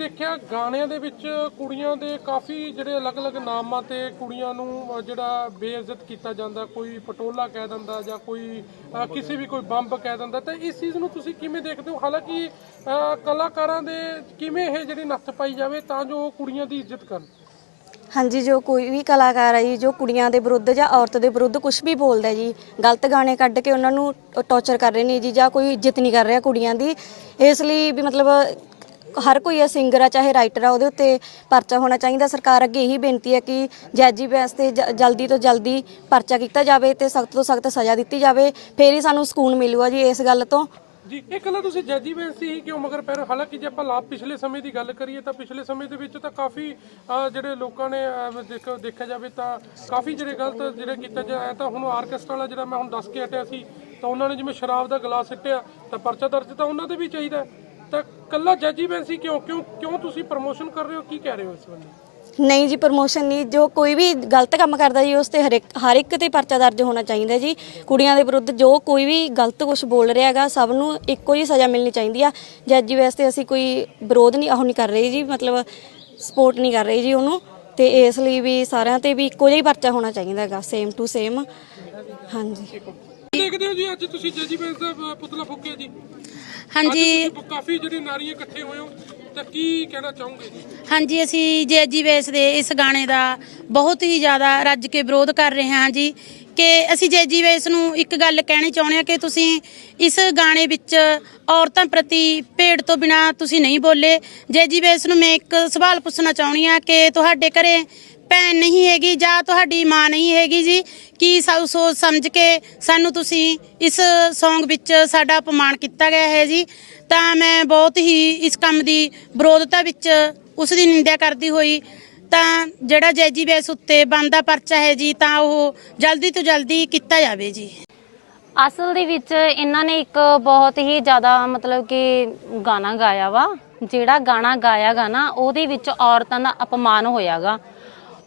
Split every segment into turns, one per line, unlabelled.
ਦੇਖਿਆ, ਗਾਣਿਆਂ ਦੇ ਵਿੱਚ ਕੁੜੀਆਂ ਦੇ ਕਾਫੀ ਜਿਹੜੇ ਅਲੱਗ-ਅਲੱਗ ਨਾਮਾਂ ਤੇ ਕੁੜੀਆਂ ਨੂੰ ਜਿਹੜਾ ਬੇਇੱਜ਼ਤ ਕੀਤਾ ਜਾਂਦਾ, ਕੋਈ ਪਟੋਲਾ ਕਹਿ ਦਿੰਦਾ ਜਾਂ ਕੋਈ ਕਿਸੇ ਵੀ ਕੋਈ ਬੰਬ ਕਹਿ ਦਿੰਦਾ, ਤਾਂ ਇਸ ਚੀਜ਼ ਨੂੰ ਤੁਸੀਂ ਕਿਵੇਂ ਦੇਖਦੇ ਹੋ? ਹਾਲਾਂਕਿ ਕਲਾਕਾਰਾਂ ਦੇ ਕਿਵੇਂ ਇਹ ਜਿਹੜੀ ਨੱਥ ਪਾਈ ਜਾਵੇ, ਤਾਂ ਜੋ ਉਹ ਕੁੜੀਆਂ ਦੀ ਇੱਜ਼ਤ ਕਰਨ?
ਹਾਂਜੀ, ਜੋ ਕੋਈ ਵੀ ਕਲਾਕਾਰ ਹੈ ਜੀ, ਜੋ ਕੁੜੀਆਂ ਦੇ ਵਿਰੁੱਧ ਜਾਂ ਔਰਤ ਦੇ ਵਿਰੁੱਧ ਕੁਝ ਵੀ ਬੋਲਦਾ ਜੀ, ਗਲਤ ਗਾਣੇ ਕੱਢ ਕੇ ਉਹਨਾਂ ਨੂੰ ਟੌਰਚਰ ਕਰ ਰਹੇ ਨੇ ਜੀ, ਜਾਂ ਕੋਈ ਇੱਜ਼ਤ ਨਹੀਂ ਕਰ ਰਿਹਾ ਕੁੜੀਆਂ ਦੀ, ਇਸ ਲਈ ਵੀ ਮਤਲਬ ਹਰ ਕੋਈ ਸਿੰਗਰ ਆ ਚਾਹੇ ਰਾਈਟਰ ਆ ਉਹਦੇ ਉੱਤੇ ਪਰਚਾ ਹੋਣਾ ਚਾਹੀਦਾ। ਸਰਕਾਰ ਅੱਗੇ ਇਹੀ ਬੇਨਤੀ ਹੈ ਕਿ ਜੈਜੀ ਬੈਂਸ ਤੇ ਜ- ਜਲਦੀ ਤੋਂ ਜਲਦੀ ਪਰਚਾ ਕੀਤਾ ਜਾਵੇ ਤੇ ਸਖਤ ਤੋਂ ਸਖਤ ਸਜ਼ਾ ਦਿੱਤੀ ਜਾਵੇ। ਫੇਰ ਹੀ ਸਾਨੂੰ ਸਕੂਨ ਮਿਲੂਗਾ ਜੀ ਇਸ ਗੱਲ ਤੋਂ।
ਜੀ ਇਹ ਕੱਲਾ ਤੁਸੀਂ ਜੱਜੀ ਬੈਂਸੀ ਹੀ ਕਿਉਂ ਮਗਰ ਪੈ ਹਾਲਾਂਕਿ ਜੇ ਆਪਾਂ ਲਾਭ ਪਿਛਲੇ ਸਮੇਂ ਦੀ ਗੱਲ ਕਰੀਏ ਤਾਂ ਪਿਛਲੇ ਸਮੇਂ ਦੇ ਵਿੱਚ ਤਾਂ ਕਾਫੀ ਅਹ, ਜਿਹੜੇ ਲੋਕਾਂ ਨੇ ਅਹ, ਦੇਖ ਦੇਖਿਆ ਜਾਵੇ ਤਾਂ ਕਾਫੀ ਜਿਹੜੇ ਗਲਤ ਜਿਹੜੇ ਕੀਤਾ ਜਾਇਆ ਤਾਂ ਹੁਣ ਆਰਕੈਸਟਰਾ ਵਾਲਾ ਜਿਹੜਾ ਮੈਂ ਹੁਣ ਦੱਸ ਕੇ ਹਟਿਆ ਸੀ ਤਾਂ ਉਹਨਾਂ ਨੇ ਜਿਵੇਂ ਸ਼ਰਾਬ ਦਾ ਗਲਾਸ ਸਿੱਟਿਆ ਤਾਂ ਪਰਚਾ ਦਰਜ ਤਾਂ ਉਹਨਾਂ ਦੇ ਵੀ ਚਾਹੀਦਾ ਹੈ। ਤਾਂ ਕੱਲਾ ਜੱਜੀ ਬੈਂਸੀ ਕਿਉਂ ਕਿਉਂ ਕਿਉਂ ਤੁਸੀਂ ਪ੍ਰਮੋਸ਼ਨ ਕਰ ਰਹੇ ਹੋ? ਕੀ ਕਹਿ ਰਹੇ ਹੋ ਇਸ ਬੰਦੇ?
ਨਹੀਂ ਜੀ ਪ੍ਰਮੋਸ਼ਨ ਨਹੀਂ। ਜੋ ਕੋਈ ਵੀ ਗਲਤ ਕੰਮ ਕਰਦਾ ਜੀ ਉਸ ਤੇ ਹਰ ਇੱਕ ਹਰ ਇੱਕ ਤੇ ਪਰਚਾ ਦਰਜ ਹੋਣਾ ਚਾਹੀਦਾ ਜੀ। ਕੁੜੀਆਂ ਦੇ ਵਿਰੁੱਧ ਜੋ ਕੋਈ ਵੀ ਗਲਤ ਕੁਝ ਬੋਲ ਰਿਹਾ ਹੈਗਾ ਸਭ ਨੂੰ ਇੱਕੋ ਹੀ ਸਜ਼ਾ ਮਿਲਣੀ ਚਾਹੀਦੀ ਆ। ਜੱਜੀ ਵਾਸਤੇ ਅਸੀਂ ਕੋਈ ਵਿਰੋਧ ਨਹੀਂ ਉਹ ਨਹੀਂ ਕਰ ਰਹੇ ਜੀ ਮਤਲਬ ਸਪੋਰਟ ਨਹੀਂ ਕਰ ਰਹੇ ਜੀ ਉਹਨੂੰ। ਤੇ ਇਸ ਲਈ ਵੀ ਸਾਰਿਆਂ ਤੇ ਵੀ ਇੱਕੋ ਜਿਹਾ ਹੀ ਪਰਚਾ ਹੋਣਾ ਚਾਹੀਦਾ ਹੈਗਾ ਸੇਮ ਟੂ ਸੇਮ ਹਾਂਜੀ।
ਦੇਖਦੇ ਹੋ ਜੀ ਅੱਜ ਤੁਸੀਂ ਜੱਜੀ ਬੈਂਸ ਦਾ ਪੁਤਲਾ ਫੂਕਿਆ ਜੀ।
ਹਾਂਜੀ।
ਕਾਫੀ ਜਿਹੜੇ ਨਾਰੀਆਂ ਇਕੱਠੇ ਹੋਏ ਹੋ ਤਾਂ ਕੀ ਕਹਿਣਾ ਚਾਹੋਗੇ? ਜੀ
ਹਾਂਜੀ ਅਸੀਂ ਜੇਜੀ ਵੇਸ ਦੇ ਇਸ ਗਾਣੇ ਦਾ ਬਹੁਤ ਹੀ ਜ਼ਿਆਦਾ ਰੱਜ ਕੇ ਵਿਰੋਧ ਕਰ ਰਹੇ ਹਾਂ ਜੀ। ਕਿ ਅਸੀਂ ਜੇਜੀ ਵੇਸ ਨੂੰ ਇੱਕ ਗੱਲ ਕਹਿਣੀ ਚਾਹੁੰਦੇ ਹਾਂ ਕਿ ਤੁਸੀਂ ਇਸ ਗਾਣੇ ਵਿੱਚ ਔਰਤਾਂ ਪ੍ਰਤੀ ਭੇਡ ਤੋਂ ਬਿਨਾ ਤੁਸੀਂ ਨਹੀਂ ਬੋਲੇ। ਜੇਜੀ ਵੇਸ ਨੂੰ ਮੈਂ ਇੱਕ ਸਵਾਲ ਪੁੱਛਣਾ ਚਾਹੁੰਦੀ ਹਾਂ ਕਿ ਤੁਹਾਡੇ ਘਰੇ ਭੈਣ ਨਹੀਂ ਹੈਗੀ ਜਾਂ ਤੁਹਾਡੀ ਮਾਂ ਨਹੀਂ ਹੈਗੀ ਜੀ, ਕੀ ਸਭ ਸੋਚ ਸਮਝ ਕੇ ਸਾਨੂੰ ਤੁਸੀਂ ਇਸ Song ਵਿੱਚ ਸਾਡਾ ਅਪਮਾਨ ਕੀਤਾ ਗਿਆ ਹੈ ਜੀ? ਤਾਂ ਮੈਂ ਬਹੁਤ ਹੀ ਇਸ ਕੰਮ ਦੀ ਵਿਰੋਧਤਾ ਵਿੱਚ ਉਸ ਦੀ ਨਿੰਦਿਆ ਕਰਦੀ ਹੋਈ, ਤਾਂ ਜਿਹੜਾ ਜੈਜੀ ਬੈਸ ਉੱਤੇ ਬੰਦਾ ਪਰਚਾ ਹੈ ਜੀ, ਤਾਂ ਉਹ ਜਲਦੀ ਤੋਂ ਜਲਦੀ ਕੀਤਾ ਜਾਵੇ ਜੀ।
ਅਸਲ ਦੇ ਵਿੱਚ ਇਹਨਾਂ ਨੇ ਇੱਕ ਬਹੁਤ ਹੀ ਜ਼ਿਆਦਾ ਮਤਲਬ ਕਿ ਗਾਣਾ ਗਾਇਆ ਵਾ, ਜਿਹੜਾ ਗਾਣਾ ਗਾਇਆ ਗਾ ਨਾ, ਉਹਦੇ ਵਿੱਚ ਔਰਤਾਂ ਦਾ ਅਪਮਾਨ ਹੋਇਆਗਾ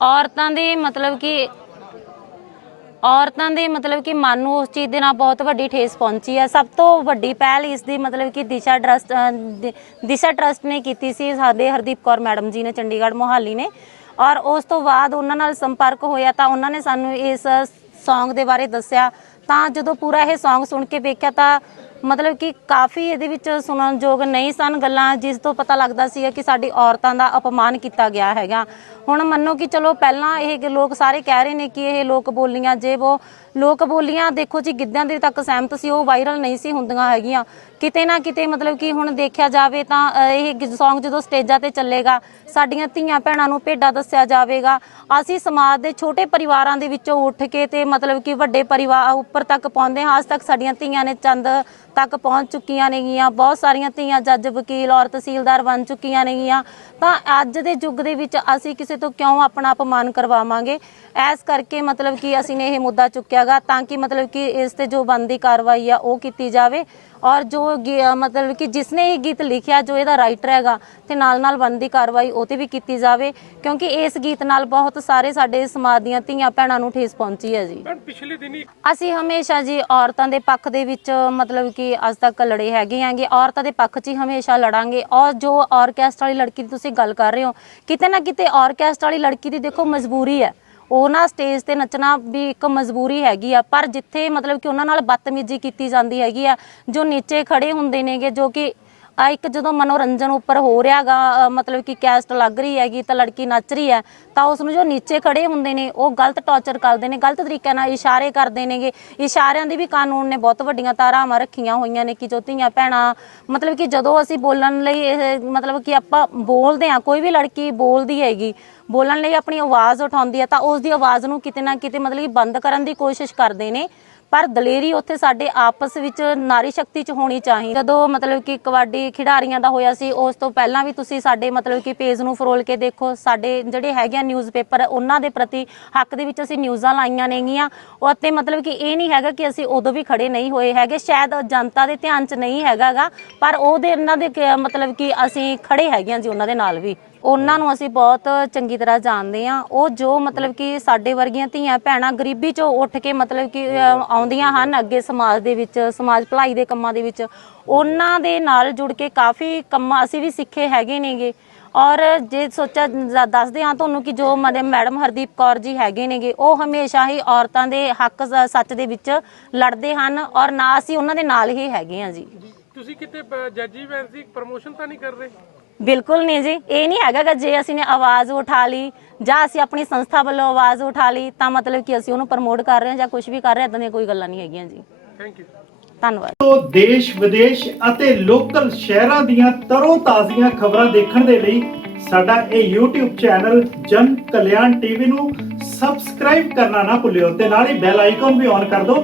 ਔਰਤਾਂ ਦੇ ਮਤਲਬ ਕਿ ਔਰਤਾਂ ਦੇ ਮਤਲਬ ਕਿ ਮਨ ਨੂੰ ਉਸ ਚੀਜ਼ ਦੇ ਨਾਲ ਬਹੁਤ ਵੱਡੀ ਠੇਸ ਪਹੁੰਚੀ ਹੈ। ਸਭ ਤੋਂ ਵੱਡੀ ਪਹਿਲ ਇਸ ਦੀ ਮਤਲਬ ਕਿ ਦਿਸ਼ਾ ਟਰਸਟ ਦਿਸ਼ਾ ਟਰਸਟ ਨੇ ਕੀਤੀ ਸੀ ਸਾਡੇ ਹਰਦੀਪ ਕੌਰ ਮੈਡਮ ਜੀ ਨੇ, ਚੰਡੀਗੜ੍ਹ ਮੋਹਾਲੀ ਨੇ। ਔਰ ਉਸ ਤੋਂ ਬਾਅਦ ਉਹਨਾਂ ਨਾਲ ਸੰਪਰਕ ਹੋਇਆ ਤਾਂ ਉਹਨਾਂ ਨੇ ਸਾਨੂੰ ਇਸ ਸੌਂਗ ਦੇ ਬਾਰੇ ਦੱਸਿਆ। ਤਾਂ ਜਦੋਂ ਪੂਰਾ ਇਹ ਸੌਂਗ ਸੁਣ ਕੇ ਵੇਖਿਆ ਤਾਂ ਮਤਲਬ ਕਿ ਕਾਫੀ ਇਹਦੇ ਵਿੱਚ ਸੁਣਨਯੋਗ ਨਹੀਂ ਸਨ ਗੱਲਾਂ, ਜਿਸ ਤੋਂ ਪਤਾ ਲੱਗਦਾ ਸੀ ਕਿ ਸਾਡੀ ਔਰਤਾਂ ਦਾ ਅਪਮਾਨ ਕੀਤਾ ਗਿਆ ਹੈਗਾ। ਹੁਣ ਮੰਨੋ ਕਿ ਚਲੋ ਪਹਿਲਾਂ ਇਹ ਲੋਕ ਸਾਰੇ ਕਹਿ ਰਹੇ ਨੇ ਕਿ ਇਹ ਲੋਕ ਬੋਲੀਆਂ ਜੇ ਉਹ ਲੋਕ ਬੋਲੀਆਂ ਦੇਖੋ ਜੀ ਗਿੱਧਿਆਂ ਦੇ ਤੱਕ ਸਹਿਮਤ ਸੀ ਉਹ ਵਾਇਰਲ ਨਹੀਂ ਸੀ ਹੁੰਦੀਆਂ ਹੈਗੀਆਂ। ਕਿਤੇ ਨਾ ਕਿਤੇ ਮਤਲਬ ਕਿ ਹੁਣ ਦੇਖਿਆ ਜਾਵੇ ਤਾਂ ਅ, ਇਹ Song ਜਦੋਂ ਸਟੇਜਾਂ ਤੇ ਚੱਲੇਗਾ ਸਾਡੀਆਂ ਧੀਆਂ ਭੈਣਾਂ ਨੂੰ ਭੇਡਾ ਦੱਸਿਆ ਜਾਵੇਗਾ। ਅਸੀਂ ਸਮਾਜ ਦੇ ਛੋਟੇ ਪਰਿਵਾਰਾਂ ਦੇ ਵਿੱਚੋਂ ਉੱਠ ਕੇ ਤੇ ਮਤਲਬ ਕਿ ਵੱਡੇ ਪਰਿਵਾਰ ਉੱਪਰ ਤੱਕ ਪਹੁੰਚਦੇ ਹਾਂ। ਅੱਜ ਤੱਕ ਸਾਡੀਆਂ ਧੀਆਂ ਨੇ ਚੰਦ ਤੱਕ ਪਹੁੰਚ ਚੁੱਕੀਆਂ ਨੇਗੀਆਂ। ਬਹੁਤ ਸਾਰੀਆਂ ਧੀਆਂ ਜੱਜ ਵਕੀਲ ਔਰ ਤਹਿਸੀਲਦਾਰ ਬਣ ਚੁੱਕੀਆਂ ਨੇਗੀਆਂ। ਤਾਂ ਅੱਜ ਦੇ ਯੁੱਗ ਦੇ ਵਿੱਚ ਅਸੀਂ ਕਿਸੇ ਤੋਂ ਕਿਉਂ ਆਪਣਾ ਅਪਮਾਨ ਕਰਵਾਵਾਂਗੇ? ਐਸ ਕਰਕੇ ਮਤਲਬ ਕਿ ਅਸੀਂ ਨੇ ਇਹ ਮੁੱਦਾ ਚੁੱਕਿਆ ਚੁੱਕਿਆਗਾ ਤਾਂ ਕਿ ਮਤਲਬ ਕਿ ਇਸ ਤੇ ਜੋ ਬੰਦੀ ਕਾਰਵਾਈ ਆ ਉਹ ਕੀਤੀ ਜਾਵੇ। ਔਰ ਜੋ ਮਤਲਬ ਕਿ ਜਿਸਨੇ ਇਹ ਗੀਤ ਲਿਖਿਆ ਜੋ ਇਹਦਾ ਰਾਈਟਰ ਹੈਗਾ ਤੇ ਨਾਲ ਨਾਲ ਬੰਦੀ ਕਾਰਵਾਈ ਉਹ ਤੇ ਵੀ ਕੀਤੀ ਜਾਵੇ ਕਿਉਂਕਿ ਇਸ ਗੀਤ ਨਾਲ ਬਹੁਤ ਸਾਰੇ ਸਾਡੇ ਸਮਾਜ ਦੀਆਂ ਧੀਆਂ ਭੈਣਾਂ ਨੂੰ ਠੇਸ ਪਹੁੰਚੀ ਹੈ ਜੀ।
ਭੈਣ ਪਿਛਲੇ ਦਿਨੀ
ਅਸੀਂ ਹਮੇਸ਼ਾ ਜੀ ਔਰਤਾਂ ਦੇ ਪੱਖ ਦੇ ਵਿੱਚ ਮਤਲਬ ਕਿ ਅੱਜ ਤੱਕ ਲੜੇ ਹੈਗੇ ਆਂਗੇ ਔਰਤਾਂ ਦੇ ਪੱਖ 'ਚ ਹੀ ਹਮੇਸ਼ਾ ਲੜਾਂਗੇ। ਔਰ ਜੋ ਆਰਕੈਸਟਰਾ ਵਾਲੀ ਲੜਕੀ ਦੀ ਤੁਸੀਂ ਗੱਲ ਕਰ ਰਹੇ ਹੋ ਕਿਤੇ ਨਾ ਕਿਤੇ ਆਰਕੈਸਟਰਾ ਵਾਲੀ ਲੜਕੀ ਦੀ ਦੇਖੋ ਮਜਬੂਰੀ ਹੈ। ਉਹ ਨਾ ਸਟੇਜ ਤੇ ਨੱਚਣਾ ਵੀ ਇੱਕ ਮਜਬੂਰੀ ਹੈਗੀ ਆ, ਪਰ ਜਿੱਥੇ ਮਤਲਬ ਕਿ ਉਹਨਾਂ ਨਾਲ ਬਦਤਮੀਜ਼ੀ ਕੀਤੀ ਜਾਂਦੀ ਹੈਗੀ ਆ, ਜੋ ਨੀਚੇ ਖੜੇ ਹੁੰਦੇ ਨੇਗੇ, ਜੋ ਕਿ ਆ ਇੱਕ ਜਦੋਂ ਮਨੋਰੰਜਨ ਉੱਪਰ ਹੋ ਰਿਹਾਗਾ ਮਤਲਬ ਕਿ ਕੈਸਟ ਲੱਗ ਰਹੀ ਹੈਗੀ ਤਾਂ ਲੜਕੀ ਨੱਚ ਰਹੀ ਹੈ, ਤਾਂ ਉਸ ਨੂੰ ਜੋ ਨੀਚੇ ਖੜੇ ਹੁੰਦੇ ਨੇ, ਉਹ ਗਲਤ ਟੌਰਚਰ ਕਰਦੇ ਨੇ, ਗਲਤ ਤਰੀਕੇ ਨਾਲ ਇਸ਼ਾਰੇ ਕਰਦੇ ਨੇਗੇ। ਇਸ਼ਾਰਿਆਂ ਦੀ ਵੀ ਕਾਨੂੰਨ ਨੇ ਬਹੁਤ ਵੱਡੀਆਂ ਧਾਰਾਵਾਂ ਰੱਖੀਆਂ ਹੋਈਆਂ ਨੇ ਕਿ ਜੋ ਧੀਆਂ ਭੈਣਾਂ, ਮਤਲਬ ਕਿ ਜਦੋਂ ਅਸੀਂ ਬੋਲਣ ਲਈ ਮਤਲਬ ਕਿ ਆਪਾਂ ਬੋਲਦੇ ਆ ਕੋਈ ਵੀ ਲੜਕੀ ਬੋਲਦੀ ਹੈਗੀ ਬੋਲਣ ਲਈ ਆਪਣੀ ਆਵਾਜ਼ ਉਠਾਉਂਦੀ ਹੈ ਤਾਂ ਉਸ ਦੀ ਆਵਾਜ਼ ਨੂੰ ਕਿਤੇ ਨਾ ਕਿਤੇ ਮਤਲਬ ਕਿ ਬੰਦ ਕਰਨ ਦੀ ਕੋਸ਼ਿਸ਼ ਕਰਦੇ ਨੇ। ਪਰ ਦਲੇਰੀ ਉੱਥੇ ਸਾਡੇ ਆਪਸ ਵਿੱਚ ਨਾਰੀ ਸ਼ਕਤੀ ਚ ਹੋਣੀ ਚਾਹੀਦੀ। ਜਦੋਂ ਮਤਲਬ ਕਿ ਕਬੱਡੀ ਖਿਡਾਰੀਆਂ ਦਾ ਹੋਇਆ ਸੀ, ਉਸ ਤੋਂ ਪਹਿਲਾਂ ਵੀ ਤੁਸੀਂ ਸਾਡੇ ਮਤਲਬ ਕਿ ਪੇਜ ਨੂੰ ਫਰੋਲ ਕੇ ਦੇਖੋ, ਸਾਡੇ ਜਿਹੜੇ ਹੈਗੇ ਆ ਨਿਊਜ਼ਪੇਪਰ ਉਹਨਾਂ ਦੇ ਪ੍ਰਤੀ ਹੱਕ ਦੇ ਵਿੱਚ ਅਸੀਂ ਨਿਊਜ਼ਾਂ ਲਾਈਆਂ ਨੇਗੀਆਂ। ਉਹ ਅਤੇ ਮਤਲਬ ਕਿ ਇਹ ਨਹੀਂ ਹੈਗਾ ਕਿ ਅਸੀਂ ਉਦੋਂ ਵੀ ਖੜੇ ਨਹੀਂ ਹੋਏ ਹੈਗੇ, ਸ਼ਾਇਦ ਜਨਤਾ ਦੇ ਧਿਆਨ 'ਚ ਨਹੀਂ ਹੈਗਾਗਾ ਪਰ ਉਹਦੇ ਇਹਨਾਂ ਦੇ ਮਤਲਬ ਕਿ ਅਸੀਂ ਖੜੇ ਹੈਗੇ ਆ ਜੀ ਉਹਨਾਂ ਦੇ ਨਾਲ ਵੀ। ਉਹਨਾਂ ਨੂੰ ਅਸੀਂ ਬਹੁਤ ਚੰਗੀ ਤਰ੍ਹਾਂ ਜਾਣਦੇ ਆ। ਉਹ ਜੋ ਮਤਲਬ ਕਿ ਸਾਡੇ ਵਰਗੀਆਂ ਧੀਆਂ ਭੈਣਾਂ ਗਰੀਬੀ ਚੋਂ ਉੱਠ ਕੇ ਮਤਲਬ ਕਿ ਆਉਂਦੀਆਂ ਹਨ ਅੱਗੇ ਸਮਾਜ ਦੇ ਵਿੱਚ, ਸਮਾਜ ਭਲਾਈ ਦੇ ਕੰਮਾਂ ਦੇ ਵਿੱਚ। ਉਹਨਾਂ ਦੇ ਨਾਲ ਜੁੜ ਕੇ ਕਾਫੀ ਕੰਮਾਂ ਅਸੀਂ ਵੀ ਸਿੱਖੇ ਹੈਗੇ ਨੇਗੇ। ਔਰ ਜੇ ਸੋਚਿਆ ਦੱਸਦੇ ਹਾਂ ਤੁਹਾਨੂੰ ਕਿ ਜੋ ਮਦੇ ਮੈਡਮ ਹਰਦੀਪ ਕੌਰ ਜੀ ਹੈਗੇ ਨੇਗੇ, ਉਹ ਹਮੇਸ਼ਾ ਹੀ ਔਰਤਾਂ ਦੇ ਹੱਕ ਸੱਚ ਦੇ ਵਿੱਚ ਲੜਦੇ ਹਨ ਔਰ ਨਾ ਅਸੀਂ ਉਹਨਾਂ ਦੇ ਨਾਲ ਹੀ ਹੈਗੇ ਹਾਂ ਜੀ।
ਤੁਸੀਂ ਕਿਤੇ ਜੱਜੀ ਵੈਂਸੀ ਪ੍ਰਮੋਸ਼ਨ ਤਾਂ ਨਹੀਂ ਕਰ ਰਹੇ
ਬਿਲਕੁਲ ਨਹੀਂ ਜੀ ਇਹ ਨਹੀਂ ਹੈਗਾ ਕਿ ਜੇ ਅਸੀਂ ਨੇ ਆਵਾਜ਼ ਉਠਾ ਲਈ ਜਾਂ ਅਸੀਂ ਆਪਣੀ ਸੰਸਥਾ ਵੱਲੋਂ ਆਵਾਜ਼ ਉਠਾ ਲਈ ਤਾਂ ਮਤਲਬ ਕਿ ਅਸੀਂ ਉਹਨੂੰ ਪ੍ਰਮੋਟ ਕਰ ਰਹੇ ਹਾਂ ਜਾਂ ਕੁਝ ਵੀ ਕਰ ਰਹੇ ਹਾਂ ਇਦਾਂ ਦੀਆਂ ਕੋਈ ਗੱਲਾਂ ਨਹੀਂ ਹੈਗੀਆਂ ਜੀ।
ਥੈਂਕ ਯੂ
ਧੰਨਵਾਦ।
ਤੋਂ ਦੇਸ਼ ਵਿਦੇਸ਼ ਅਤੇ ਲੋਕਲ ਸ਼ਹਿਰਾਂ ਦੀਆਂ ਤਰੋ ਤਾਜ਼ੀਆਂ ਖਬਰਾਂ ਦੇਖਣ ਦੇ ਲਈ ਸਾਡਾ ਇਹ YouTube ਚੈਨਲ ਜਨ ਕਲਿਆਣ ਟੀਵੀ ਨੂੰ ਸਬਸਕ੍ਰਾਈਬ ਕਰਨਾ ਨਾ ਭੁੱਲਿਓ ਤੇ ਨਾਲ ਹੀ ਬੈਲ ਆਈਕਨ ਵੀ ਔਨ ਕਰ ਦਿਓ।